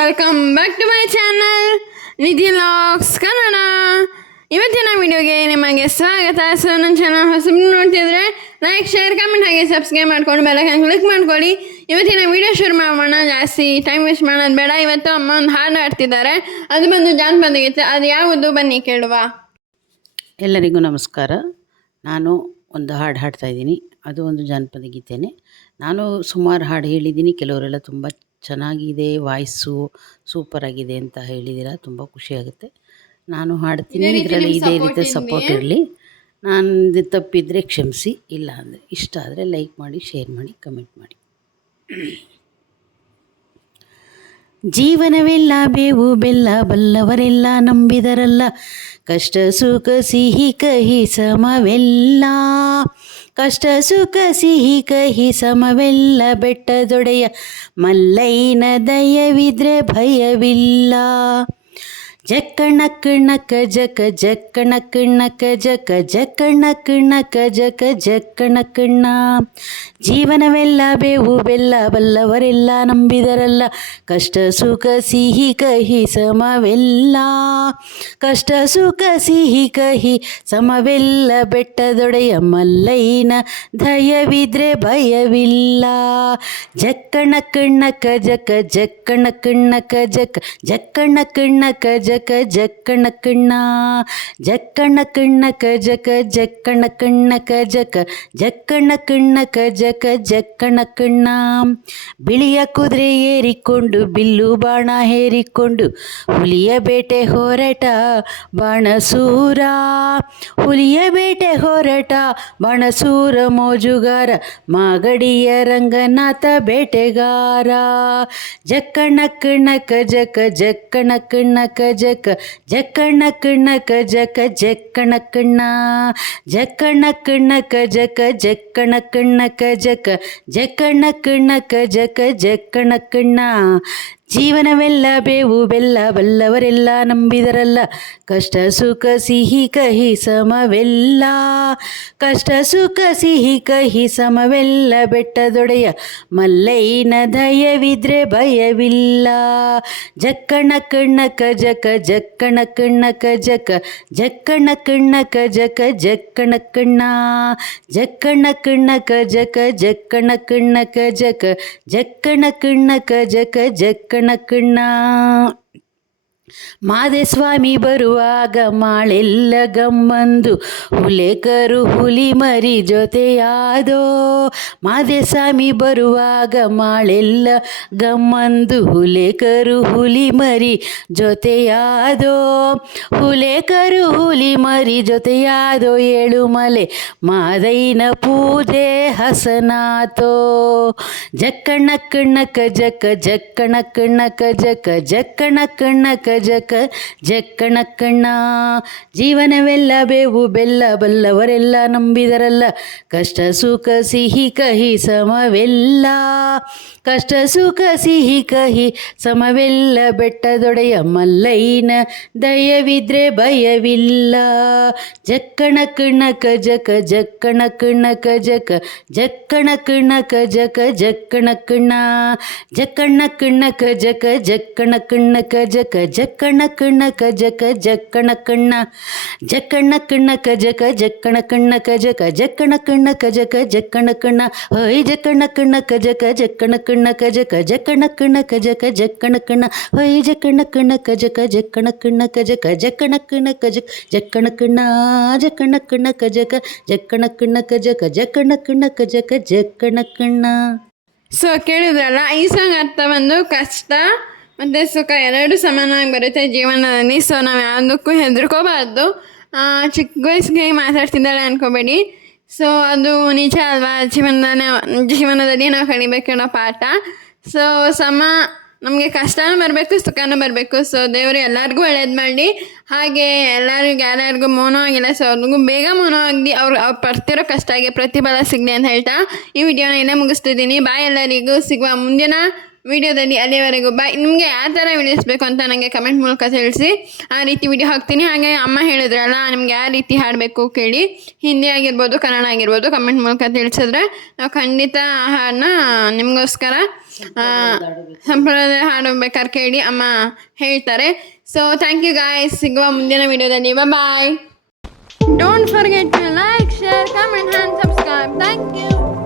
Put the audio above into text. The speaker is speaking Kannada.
Welcome back to my channel Nidhi LOX Kannada ಇವತ್ತಿನ ವಿಡಿಯೋಗೆ ನಿಮಗೆ ಸ್ವಾಗತ. ಸೊ ನನ್ನ ಚಾನಲ್ ಹೊಸ ನೋಡ್ತಿದ್ರೆ ಲೈಕ್ ಶೇರ್ ಕಮೆಂಟ್ ಹಾಗೆ ಸಬ್ಸ್ಕ್ರೈಬ್ ಮಾಡ್ಕೊಂಡು ಬೆಲ್ಲಕ್ಕೆ ಕ್ಲಿಕ್ ಮಾಡ್ಕೊಳ್ಳಿ. ಇವತ್ತಿನ ವಿಡಿಯೋ ಶುರು ಮಾಡೋಣ. ಜಾಸ್ತಿ ಟೈಮ್ ವೇಸ್ಟ್ ಮಾಡೋದು ಬೇಡ. ಇವತ್ತು ಅಮ್ಮ ಒಂದು ಹಾಡು ಆಡ್ತಿದ್ದಾರೆ ಅದು ಬಂದು ಜಾನಪದ ಗೀತೆ ಅದು ಯಾವುದು? ಬನ್ನಿ ಕೇಳುವ. ಎಲ್ಲರಿಗೂ ನಮಸ್ಕಾರ. ನಾನು ಒಂದು ಹಾಡು ಹಾಡ್ತಾ ಇದ್ದೀನಿ. ಅದು ಒಂದು ಜಾನಪದ ಗೀತೆನೆ. ನಾನು ಸುಮಾರು ಹಾಡು ಹೇಳಿದ್ದೀನಿ. ಕೆಲವರೆಲ್ಲ ತುಂಬ ಚೆನ್ನಾಗಿದೆ ವಾಯ್ಸು ಸೂಪರ್ ಆಗಿದೆ ಅಂತ ಹೇಳಿದ್ದೀರಾ ತುಂಬ ಖುಷಿಯಾಗುತ್ತೆ. ನಾನು ಹಾಡ್ತೀನಿ ಇದರಲ್ಲಿ ಇದೇ ರೀತಿ ಸಪೋರ್ಟ್ ಇರ್ಲಿ. ಇರಲಿ. ನಾನು ತಪ್ಪಿದರೆ ಕ್ಷಮಿಸಿ ಇಲ್ಲ ಅಂದರೆ ಇಷ್ಟ ಆದರೆ ಲೈಕ್ ಮಾಡಿ ಶೇರ್ ಮಾಡಿ ಕಮೆಂಟ್ ಮಾಡಿ. ಜೀವನವೆಲ್ಲ ಬೇವು, ಬೆಲ್ಲ ಬಲ್ಲವರೆಲ್ಲ ನಂಬಿದರಲ್ಲ. ಕಷ್ಟ, ಸುಖ, ಸಿಹಿ, ಕಹಿ, ಸಮವೆಲ್ಲ. ಕಷ್ಟ, ಸುಖ, ಸಿಹಿ, ಕಹಿ, ಸಮವೆಲ್ಲ ಬೆಟ್ಟದೊಡೆಯ ಮಲ್ಲೈನ ದಯವಿದ್ರೆ ಭಯವಿಲ್ಲ. ಜಕ್ಕಣ ಕಣ್ಣಕ ಜಕ ಜಕ್ಕಣ ಕಣ್ಣಕ ಜಕ ಜಕ್ಕಣ ಕಿಣ್ಣ ಜಕ ಜಕ್ಕಣ ಕಣ್ಣ ಜೀವನವೆಲ್ಲ ಬೇವು, ಬೆಲ್ಲ ಬಲ್ಲವರೆಲ್ಲ ನಂಬಿದರಲ್ಲ. ಕಷ್ಟ, ಸುಖ, ಸಿಹಿ, ಕಹಿ, ಸಮವೆಲ್ಲ. ಕಷ್ಟ, ಸುಖ, ಸಿಹಿ, ಕಹಿ, ಸಮವೆಲ್ಲ ಬೆಟ್ಟದೊಡೆಯ ಮಲ್ಲೈನ ದಯವಿದ್ರೆ ಭಯವಿಲ್ಲ. ಜಕ್ಕಣ ಕಣ್ಣಕ ಜಕ ಜಕ್ಕಣ ಕಿಣ್ಣ ಜಕ ಜಕ್ಕಣ ಕಣ್ಣಕ ಜಕ ಜಕ್ಕಣ ಕಣ್ಣ, ಜಕ್ಕಣ ಕಣ್ಣಕ ಜಕ ಜಕ್ಕಣ ಕಣ್ಣ ಜಕ, ಜಕ್ಕಣ ಕಣ್ಣಕ ಜಕ ಜಕ್ಕಣ ಕಣ್ಣ. ಬಿಳಿಯ ಕುದುರೆ ಏರಿಕೊಂಡು, ಬಿಲ್ಲು ಬಾಣ ಹೇರಿಕೊಂಡು, ಹುಲಿಯ ಬೇಟೆ ಹೊರಟ ಬಾಣಸೂರ. ಹುಲಿಯ ಬೇಟೆ ಹೊರಟ ಬಾಣಸೂರ ಮೋಜುಗಾರ, ಮಾಗಡಿಯ ರಂಗನಾಥ ಬೇಟೆಗಾರ. ಜಕ್ಕಣ ಕಣ್ಣಕ ಜಕ, ಜಕ್ಕಣ ಕಣ್ಣಕ ಜಕ ಜಕ್ಕಣ ಕಣ್ಣಕ ಜಕ ಜಕ್ಕಣ ಕಣ್ಣ ಜಕ್ಕಣ ಕಣ್ಣಕ ಜಕ ಜಕ್ಕಣ ಕಣ್ಣಕ ಜಕ ಜಕ್ಕಣ ಕಣ್ಣಕ ಜಕ ಜಕ್ಕಣ ಕಣ್ಣ ಜೀವನವೆಲ್ಲ ಬೇವು ಬೆಲ್ಲ, ಬಲ್ಲವರೆಲ್ಲ ನಂಬಿದರಲ್ಲ. ಕಷ್ಟ, ಸುಖ, ಸಿಹಿ, ಕಹಿ, ಸಮವೆಲ್ಲ. ಕಷ್ಟ, ಸುಖ, ಸಿಹಿ, ಕಹಿ, ಸಮವೆಲ್ಲ ಬೆಟ್ಟದೊಡೆಯ ಮಲ್ಲೈನ ದಯವಿದ್ರೆ ಭಯವಿಲ್ಲ. ಜಕ್ಕಣ, ಕಣ್ಣಕ, ಜಕ, ಜಕ್ಕಣ, ಕಣ್ಣಕ, ಜಕ. ಜಕ್ಕಣ, ಕಣ್ಣಕ, ಜಕ, ಜಕ್ಕಣ, ಕಣ್ಣ. ಜಕ್ಕಣ, ಕಣ್ಣಕ, ಜಕ, ಜಕ್ಕಣ, ಕಣ್ಣಕ, ಜಕ. ಜಕ್ಕಣ, ಕಣ್ಣಕ, ಜಕ, ಜಕ್ಕಣ ಕಣ್ಣ ಮಾದೇಸ್ವಾಮಿ ಬರುವಾಗ ಮಾಳೆಲ್ಲ ಗಮ್ಮಂದು ಹುಲೆಕರು ಹುಲಿ ಮರಿ ಜೊತೆಯಾದೋ. ಮಾದೇಸ್ವಾಮಿ ಬರುವಾಗ ಮಾಳೆಲ್ಲ ಗಮ್ಮಂದು ಹುಲೆಕರು ಹುಲಿ ಮರಿ ಜೊತೆಯಾದೋ. ಹುಲೆಕರು ಹುಲಿ ಮರಿ ಜೊತೆಯಾದೋ ಏಳು ಮಲೆ ಮಾದೈನ ಪೂಜೆ ಹಸನಾತೋ. ಜಕ್ಕಣ್ಣ ಕಣ್ಣಕ ಜಕ ಜಕ್ಕಣ ಕಣ್ಣಕ ಜಕ ಜಕ್ಕಣ ಕಣ್ಣಕ ಜಕ ಜಕ್ಕಣ ಕಣ್ಣ. ಜೀವನವೆಲ್ಲ ಬೇವು, ಬೆಲ್ಲ ಬಲ್ಲವರೆಲ್ಲ ನಂಬಿದರಲ್ಲ. ಕಷ್ಟ, ಸುಖ, ಸಿಹಿ, ಕಹಿ, ಸಮವೆಲ್ಲ. ಕಷ್ಟ, ಸುಖ, ಸಿಹಿ, ಕಹಿ, ಸಮವೆಲ್ಲ ಬೆಟ್ಟದೊಡೆಯ ಮಲ್ಲೈನ ದಯವಿದ್ರೆ ಭಯವಿಲ್ಲ. ಜಕ್ಕಣ ಕಣಕ, ಜಕ, ಜಕ್ಕಣ ಕಣಕ, ಜಕ, ಜಕ್ಕಣ ಕಣಕ, ಜಕ, ಜಕ್ಕಣ ಕಣ್ಣ. ಜಕ್ಕಣ್ಣ ಕಣ್ಣಕ ಜಕ, ಜಕ್ಕಣ ಕಣ್ಣಕ ಜಕ ಜಕ್ಕಣ ಕಣ್ಣ ಜಕ ಜಕ್ಕಣ ಕಣ್ಣ ಜಕ್ಕಣ ಕಣ್ಣ ಕಜಕ ಜಕ್ಕಣ ಕಣ್ಣ ಕಜಕ ಜಕ್ಕಣ ಕಣ್ಣ ಕಜಕ ಜಕ್ಕಣ ಕಣ್ಣ ಹೊಯ್ ಜಕ್ಕಣ ಕಣ್ಣ ಕಜಕ ಜಕ್ಕಣ ಕಣ್ಣ ಕಜಕ ಜಕ್ಕಣ ಕಣ್ಣ ಕಜಕ ಜಕ್ಕಣ ಕಣ್ಣ ಹೊಯ್ ಜಕ್ಕಣ ಕಣ್ಣ ಕಜಕ ಜಕ್ಕಣ ಕಣ್ಣ ಕಜಕ ಜಕ್ಕಣ ಕಣ್ಣಕ ಜಕ ಜಕ್ಕಣ ಕಣ್ಣ ಜಕ್ಕಣ ಕಣ್ಣ ಕಜಕ ಜಕ್ಕಣ ಕಣ್ಣ ಕಜಕ ಜಕ್ಕಣ ಕಣ್ಣ ಕಜಕ ಜಕ್ಕಣ ಕಣ್ಣ ಸೊ ಕೇಳಿದ್ರಲ್ಲ ಈ ಸಾಂಗ್ ಅರ್ಥ ಬಂದು ಕಷ್ಟ ಮತ್ತು ಸುಖ, ಎರಡು ಸಮಾನವಾಗಿ ಬರುತ್ತೆ ಜೀವನದಲ್ಲಿ. ಸೊ ನಾವು ಯಾವುದಕ್ಕೂ ಹೆದರ್ಕೋಬಾರ್ದು. ಚಿಕ್ಕ ವಯಸ್ಸಿಗೆ ಮಾತಾಡ್ತಿದ್ದಾಳೆ ಅನ್ಕೋಬೇಡಿ. ಸೊ ಅದು ನಿಜ ಅಲ್ವಾ? ಜೀವನದಲ್ಲಿ ಜೀವನದಲ್ಲಿ ನಾವು ಕಲಿಬೇಕಿರೋ ಪಾಠ. ಸೊ ಸಮ, ನಮಗೆ ಕಷ್ಟನೂ ಬರಬೇಕು, ಸುಖನೂ ಬರಬೇಕು. ಸೊ ದೇವರು ಎಲ್ಲರಿಗೂ ಒಳ್ಳೇದು ಮಾಡಿ ಹಾಗೆ ಎಲ್ಲರಿಗೂ, ಯಾರ್ಯಾರಿಗೂ ಮೋನೋ ಆಗಿಲ್ಲ ಸೊ ಅವ್ರಿಗೂ ಬೇಗ ಮೋನೋ ಆಗಲಿ. ಅವ್ರು ಅವ್ರು ಪಡ್ತಿರೋ ಕಷ್ಟಕ್ಕೆ ಪ್ರತಿಫಲ ಸಿಗಲಿ ಅಂತ ಹೇಳ್ತಾ ಈ ವಿಡಿಯೋನ ಇಲ್ಲೇ ಮುಗಿಸ್ತಿದ್ದೀನಿ. ಬಾಯ್ ಎಲ್ಲರಿಗೂ. ಸಿಗುವ ಮುಂದಿನ ವಿಡಿಯೋದಲ್ಲಿ ಅಲ್ಲಿವರೆಗೂ ಬಾಯ್ ನಿಮಗೆ ಯಾವ ಥರ ವಿಡಿಯೋಸ್ ಬೇಕು ಅಂತ ನನಗೆ ಕಮೆಂಟ್ ಮೂಲಕ ತಿಳಿಸಿ. ಆ ರೀತಿ ವಿಡಿಯೋ ಹಾಕ್ತೀನಿ. ಹಾಗೆ ಅಮ್ಮ ಹೇಳಿದ್ರಲ್ಲ, ನಿಮ್ಗೆ ಯಾವ ರೀತಿ ಹಾಡಬೇಕು ಕೇಳಿ. ಹಿಂದಿ ಆಗಿರ್ಬೋದು, ಕನ್ನಡ ಆಗಿರ್ಬೋದು ಕಮೆಂಟ್ ಮೂಲಕ ತಿಳಿಸಿದ್ರೆ ನಾವು ಖಂಡಿತ ಆ ಹಾಡನ್ನ ನಿಮಗೋಸ್ಕರ ಸಂಪ್ರದಾಯ ಹಾಡು ಬೇಕಾದ್ರೆ ಕೇಳಿ ಅಮ್ಮ ಹೇಳ್ತಾರೆ. ಸೊ ಥ್ಯಾಂಕ್ ಯು ಗಾಯ್ಸ್ ಸಿಗುವ ಮುಂದಿನ ವಿಡಿಯೋದಲ್ಲಿ. Bye don't forget to like share comment and subscribe thank you